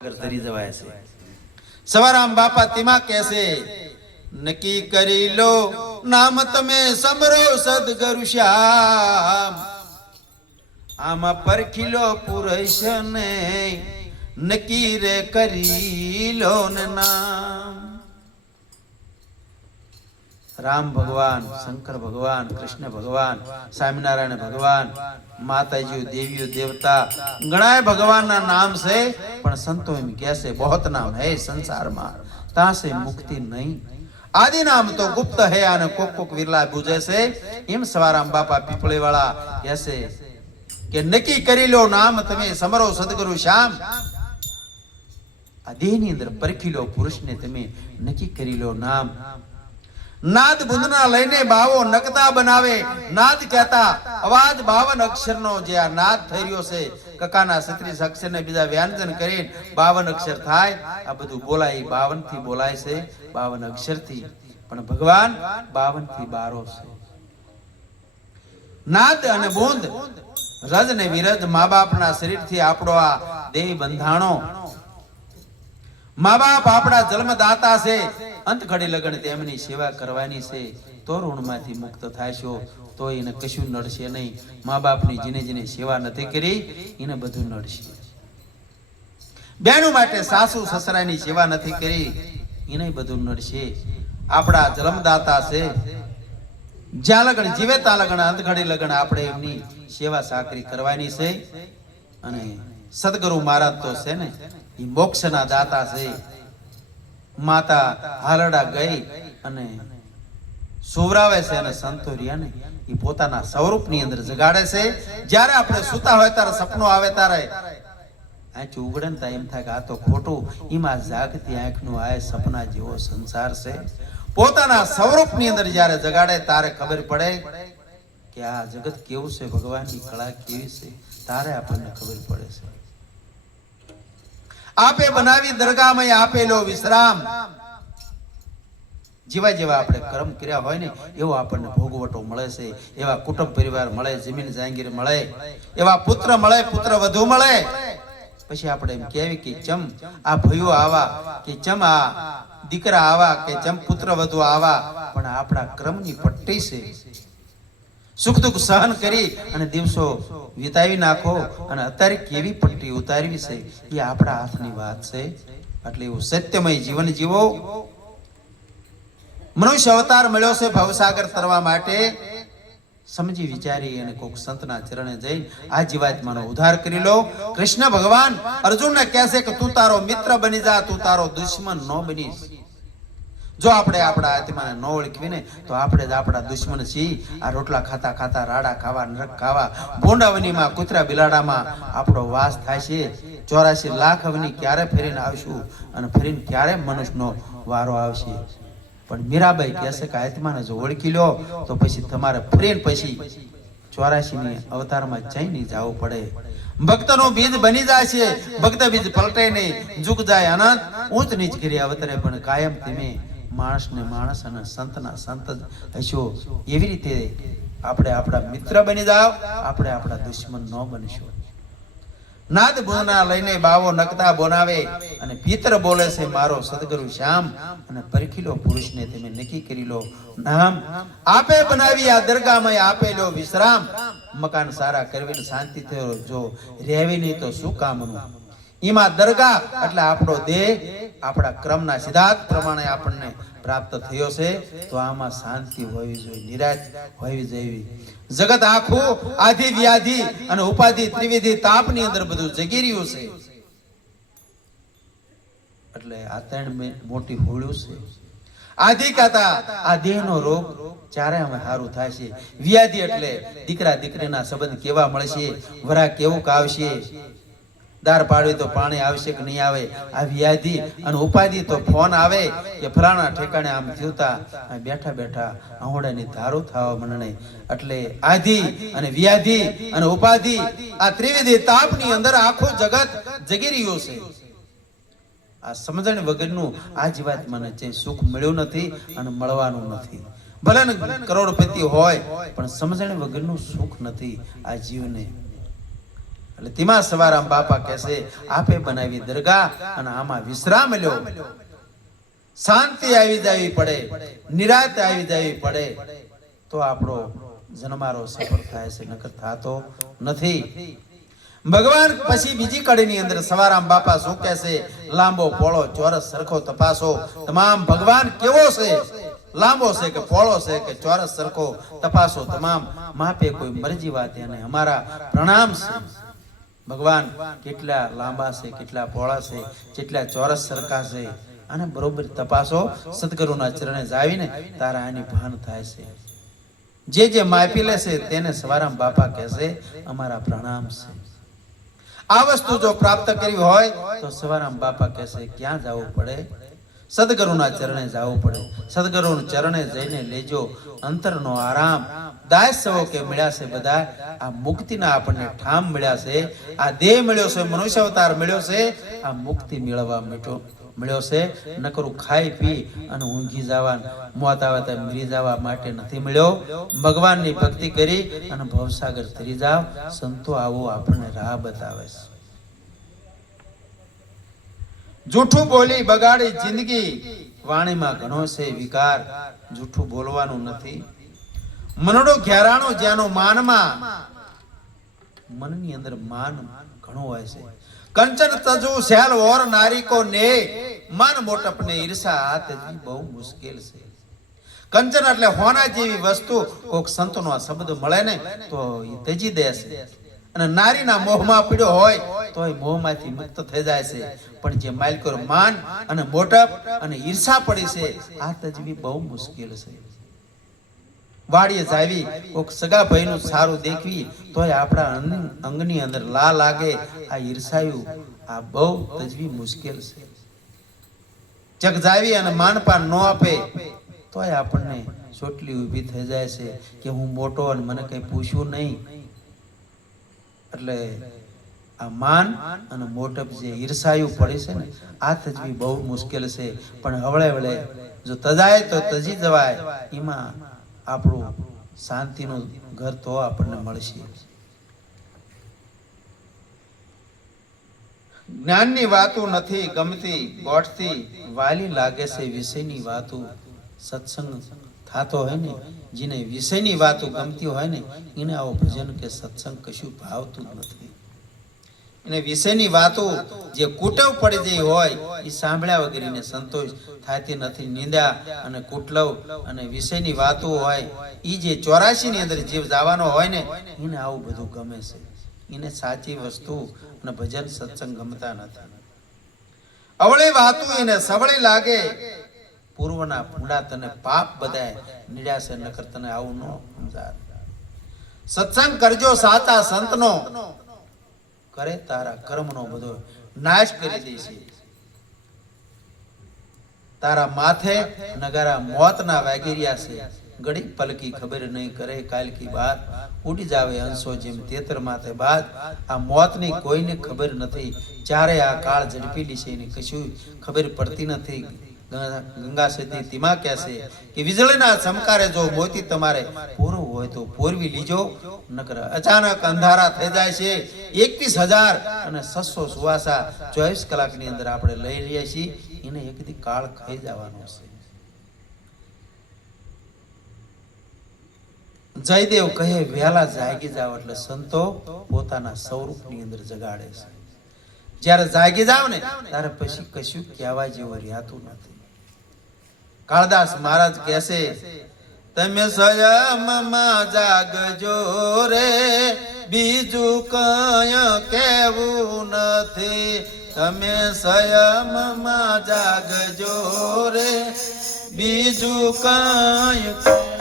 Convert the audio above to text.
તરી જવાય છે. સવારામ બાપા તેમાં કહેશે, નક્કી કરી લો નામ તમે સમરો સદગુરુ શ્યામ. આમાં પરખીલો પુરુષ ને નક્કી રે કરી લો ને નામ. રામ ભગવાન, શંકર ભગવાન, કૃષ્ણ ભગવાન, સ્વામિનારાયણ ભગવાન, માતાજીઓ, દેવીઓ, દેવતા ઘણા ભગવાનના નામ છે, પણ સંતો એમ કહે છે बहुत नाम है संसार में ता से मुक्ति नहीं. आदि नाम तो गुप्त है અને કોક કોક વિરલા બુજે છે. એમ સવારામ બાપા પીપળે વાળા કહે છે કે નક્કી કરી લો નામ તમે સમરો સદગુરુ શ્યામ. આ દેહની અંદર પરખી લો પુરુષને તમે નક્કી કરી લો નામ. નાદ બુંદના લઈને બાવો નકતા બનાવે. નાદ કહેતા અવાજ 52 અક્ષરનો જે આ નાદ થઈ રહ્યો છે, કકાના 36 અક્ષર ને બીજા વ્યંજન કરીને 52 અક્ષર થાય. આ બધું બોલાય 52 થી બોલાય છે, 52 અક્ષર થી, પણ ભગવાન 52 થી 12 છે. નાદ અને બુંદ, રજ ને વિરજ મા બાપના શરીરથી આપણો આ દેહ બંધાણો. મા બાપ આપણા જન્મદાતા છે. અંત ઘડી લગન તેમની સેવા કરવાની છે, તો ઋણમાંથી મુક્ત થાશો. તો એને કશું નડશે નહીં. મા બાપની જેને જેને સેવા નથી કરી એને બધું નડશે. બેનું માટે સાસુ સસરાની સેવા નથી કરી એને બધું નડશે. આપણા જન્મદાતા છે, જ્યાં લગન જીવે ત્યાં લગન અંત ઘડી લગન આપણે એમની સેવા સાકરી કરવાની છે. અને સદગુરુ મહારાજ તો છે ને એ મોક્ષના દાતા છે. માતા હાલડા ગઈ અને સુવરાવે છે અને સંતો રહ્યા ને એ પોતાના સ્વરૂપની અંદર જગાડે છે. જ્યારે આપણે સુતા હોય ત્યારે સપનું આવે ત્યારે આંખ ઉગડે ને એમ થાય કે આ તો ખોટું. એમાં જાગતી આંખનું આ સપના જેવો સંસાર છે. પોતાના સ્વરૂપની અંદર જ્યારે જગાડે ત્યારે ખબર પડે કે આ જગત કેવું છે, ભગવાનની કળા કેવી છે, તારે આપણને ખબર પડે છે. આપે બનાવી દરગાહમાં આપેલો વિશ્રામ. જેવા જેવા આપણે કર્મ કર્યા હોય ને એવો આપણને ભોગવટો મળે છે. એવા કુટુંબ પરિવાર મળે, જમીન જાગીર મળે, એવા પુત્ર મળે, પુત્ર વધુ મળે. પછી આપણે એમ કહેવી કે ચમ આ ભયો આવા, કે ચમ આ દીકરા આવા, કે ચમ પુત્ર વધુ આવા. પણ આપણા ક્રમની પટ્ટી છે. સુખ દુઃખ સહન કરી અને દિવસો વિતાવી નાખો અને અત્યારે કેવી પટ્ટી ઉતારવી છે એ આપણા હાથની વાત છે. એટલે એવું સત્યમય જીવન જીવો. મનુષ્ય અવતાર મળ્યો છે ભવસાગર તરવા માટે. સમજી વિચારી અને કોક સંતના ચરણે જઈ આ જીવાત્માનો ઉદ્ધાર કરી લો. કૃષ્ણ ભગવાન અર્જુનને કહે છે કે તું તારો મિત્ર બની જા, તું તારો દુશ્મન ન બનીશ. જો આપણે આપણા આત્માને ન ઓળખીને તો આપણે જ આપણા દુશ્મન છીએ. આ રોટલા ખાતા ખાતા રાડા ખાવા, નરક ખાવા, ભોંડાવનીમાં કૂતરા બિલાડામાં આપણો વાસ થાય છે. 84 લાખ અવની ક્યારે ફેરીને આવશું અને ફરીને ક્યારે મનુષ્યનો વારો આવશે. પણ મીરાબાઈ કહેશે કે આત્માને જો ઓળખી લો તો પછી તમારે ફરીને પછી 84ની અવતારમાં જઈને જવું પડે. ભક્તનું બીજ બની જાય છે. ભક્ત બીજ પલટે નહીં, ઝુક જાય અનંત, ઊંચ નીચ કરી અવતરે, પણ કાયમ તમે માણસ ને માણસ અને સંતના સંત જ હશો. એવી રીતે આપણે આપણા મિત્ર બની જાવ, આપણે આપણા દુશ્મન ન બનશો. નાદ બોના લઈને બાવો નકતા બોનાવે અને ભીતર બોલે છે મારો સદગુરુ શ્યામ. અને પરખીલો પુરુષને તમે નક્કી કરી લો નામ. આપે બનાવી આ દરગાહમાં આપેલો વિશ્રામ. મકાન સારા કરવીને શાંતિ થયો જો રહેવી નહીં તો શું કામનું. એમાં દરગાહ એટલે આપણો દેહ આપણા ક્રમના સિદ્ધાંત પ્રમાણે આપણને પ્રાપ્ત થયો છે. તો આમાં શાંતિ હોવી જોઈએ, નિરાશ હોવી જોઈએ. જગત આખું આધિ વ્યાધિ અને ઉપાધિ ત્રિવિધિ તાપની અંદર બધું જગી રહ્યું છે. એટલે આ ત્રણ મોટી હોળ્યું છે. આધિ કહેતા આ દેહનો રોગ ચારે અમે સારું થાય છે. વ્યાધિ એટલે દીકરા દીકરીના સંબંધ કેવા મળશે, વરા કેવું આવશે, દાર પાડવી તો પાણી આવશે કે નહીં આવે, આ વ્યાધિ. અને ઉપાધિ તો ફોન આવે કે ફલાણા ઠેકાણે આમ થયુંતા, બેઠા બેઠા આહોડાની ધારું થવા મને નહીં. એટલે આધિ અને વ્યાધિ અને ઉપાધિ આ ત્રિવિધિ તાપની અંદર આખું જગત જગી રહ્યું છે. આ સમજણ વગરનું આ જીવાત્માને જે સુખ મળ્યું નથી અને મળવાનું નથી. ભલે ને કરોડપતિ હોય પણ સમજણ વગરનું સુખ નથી આ જીવને. એટલે તેમાં સવારામ બાપા કહેશે આપે બનાવી દરગાહ અને આમાં વિશ્રામ લ્યો, શાંતિ આવી જવી પડે, નિરાંત આવી જવી પડે તો આપણો જન્મારો સફળ થાય છે, નકર થાતો નથી. ભગવાન પછી બીજી કડીની અંદર સવારામ બાપા શું કહેશે? લાંબો પોળો ચોરસ સરખો તપાસો. તમામ ભગવાન કેવો છે? લાંબો છે કે પોળો છે કે ચોરસ સરખો તપાસો. તમામ માપે કોઈ મરજી વાત એને અમારા પ્રણામ છે. ભગવાન કેટલા લાંબા છે, કેટલા પોળા છે, કેટલા ચોરસ સરખા છે, આને બરોબર તપાસો. સદગુરુના ચરણે જાવીને તારા આની ભાન થાય છે. જે માપી લેશે તેને સવારામ બાપા કહેશે અમારા પ્રણામ છે. આ વસ્તુ જો પ્રાપ્ત કરવી હોય તો સવારામ બાપા કહેશે ક્યાં જવું પડે? સદગુરુના ચરણે જવું પડે. સદગુરુના ચરણે જઈને લેજો અંતરનો આરામ. દાસ સવો કે મળ્યા છે બધા આ મુક્તિના આપણને ઠામ મળ્યા છે. આ દેહ મળ્યો છે, મનુષ્ય અવતાર મળ્યો છે, આ મુક્તિ મેળવવા મળ્યો છે. નકરું ખાઈ પી અને ઊંઘી જવા, મોત આવે તો મરી જવા માટે નથી મળ્યો. ભગવાનની ભક્તિ કરી અને ભવસાગર તરી જાવ. સંતો આવો આપણને રાહ બતાવે છે. જૂઠું બોલી બગાડી જિંદગી, વાણીમાં ઘણો છે વિકાર. જૂઠું બોલવાનું નથી. મનડો ઘેરાણો જ્યાંનો માનમાં, મનની અંદર માન ઘણું હોય છે. કંચન તજુ શેલ ઓર નારી કો ને, મન મોટપ ને ઈર્ષા આ તજવી બહુ મુશ્કેલ છે. કંચન એટલે હોના જેવી વસ્તુ. કોક સંતનો આ શબ્દ મળે ને તો એ તજી દેશે. અને નારીના મોહમાં પીડ્યો હોય તો એ મોહમાંથી મુક્ત થઈ જાય છે. પણ જે માલિકોર માન અને મોટપ અને ઈર્ષા પડી છે આ તજવી બહુ મુશ્કેલ છે. વાડીએ જાવી કોક સગા ભાઈનું સારું દેખવી તોય આપણા અંગની અંદર લા લાગે. આ ઈર્ષાયું આ બહુ તજવી મુશ્કેલ છે. જગ જાવી અને માનપાન ન આપે તોય આપણને ચોટલી ઊભી થઈ જાય છે કે હું મોટો અને મને કઈ પૂછ્યું નહીં. એટલે આ માન અને મોટપ જે ઈર્ષાયું પડે છે ને આ તજવી બહુ મુશ્કેલ છે. પણ હવળે વળે જો તજાય તો તજી જવાય. એમાં આપણું શાંતિનું ઘર તો આપણને મળશે. જ્ઞાનની વાતો નથી ગમતી ગોઠતી, વાલી લાગે છે વિષયની વાતો. સત્સંગ થાતો હોય ને જેને વિષયની વાતો ગમતી હોય ને એને આવો ભજન કે સત્સંગ કશું ભાવતું નથી. એને વિષયની વાતો જે કુટવ પડી જઈ હોય એ સાંભળ્યા વગર એને સંતોષ થાતી નથી. નિંદા અને કુટલવ અને વિષયની વાતો હોય એ જે 84 ની અંદર જીવ જવાનો હોય ને એને આવું બધું ગમે છે. એને સાચી વસ્તુ અને ભજન સત્સંગ ગમતા નથી. અવળી વાતો એને સવળી લાગે. પૂર્વના ભૂંડા તને પાપ બધાય નીડ્યા છે, નકર તને આવું ન સમજાય. સત્સંગ કરજો સાચા સંતનો, કરે તારા કર્મનો બધો નાશ કરી દેશે. તારા માથે નગારા મોતના વાગીર્યા છે. ઘડી પલકી ખબર નહીં કરે કાલ કી બાત, ઉડી જાવે હંસો જેમ તેતર માથે બાદ. આ મોતની કોઈને ખબર નથી. ચારે આ કાળ ઝડપી લીશે એની કશું ખબર પડતી નથી. ગંગા સતી તીમાં કહેશે કે વીજળીના ચમકારે જો મોતી તમારે પૂરું હોય તો પોરવી લીજો, નકર અચાનક અંધારા થઈ જાય છે. 21,600 સુવાસા 24 કલાકની અંદર આપણે લઈ રહ્યા છીએ. એને એક દી કાળ ખાઈ જવાનો છે. જયદેવ કહે વહેલા જાગી જાવ. એટલે સંતો પોતાના સ્વરૂપની અંદર જગાડે છે. જ્યારે જાગી જાવ ને ત્યારે પછી કશું કહેવા જેવું રહેતું નથી. કાળદાસ મહારાજ કહેશે તમે સંયમમાં જાગજો રે, બીજું કઈ કેવું નથી. તમે સંયમમાં જાગજો રે, બીજું કઈ